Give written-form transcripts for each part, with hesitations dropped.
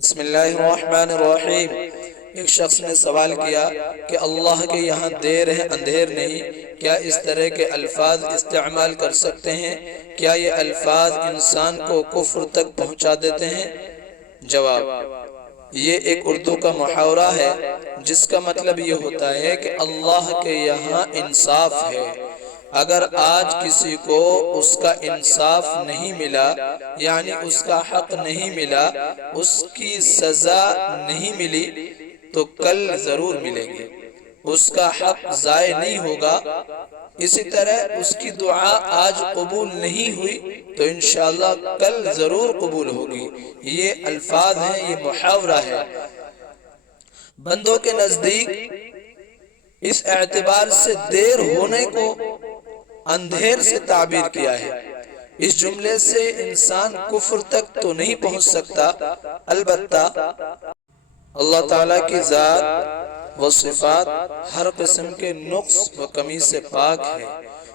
بسم اللہ الرحمن الرحیم۔ ایک شخص نے سوال کیا کہ اللہ کے یہاں دیر ہے اندھیر نہیں، کیا اس طرح کے الفاظ استعمال کر سکتے ہیں؟ کیا یہ الفاظ انسان کو کفر تک پہنچا دیتے ہیں؟ جواب: یہ ایک اردو کا محاورہ ہے جس کا مطلب یہ ہوتا ہے کہ اللہ کے یہاں انصاف ہے۔ اگر آج کسی کو اس کا انصاف نہیں ملا، یعنی اس کا حق نہیں ملا، اس کی سزا نہیں ملی، تو کل ضرور ملے گی۔ اس کا حق ضائع نہیں ہوگا۔ اسی طرح اس کی دعا آج قبول نہیں ہوئی تو انشاءاللہ کل ضرور قبول ہوگی۔ یہ الفاظ ہیں، یہ محاورہ ہے۔ بندوں کے نزدیک اس اعتبار سے دیر ہونے کو اندھیر سے تعبیر کیا ہے۔ اس جملے سے انسان کفر تک تو نہیں پہنچ سکتا، البتہ اللہ تعالیٰ کی ذات و صفات ہر قسم کے نقص و کمی سے پاک ہے،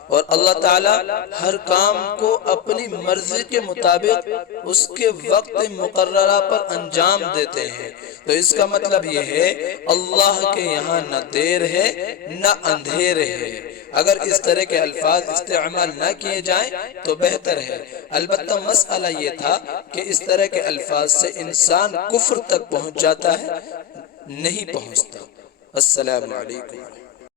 اور اللہ تعالیٰ ہر کام کو اپنی مرضی کے مطابق اس کے وقت مقررہ پر انجام دیتے ہیں۔ تو اس کا مطلب یہ ہے اللہ کے یہاں نہ دیر ہے نہ اندھیر ہے۔ اگر اس طرح کے الفاظ استعمال نہ کیے جائیں تو بہتر ہے، البتہ مسئلہ یہ تھا کہ اس طرح کے الفاظ سے انسان کفر تک پہنچ جاتا ہے، نہیں پہنچتا۔ السلام علیکم۔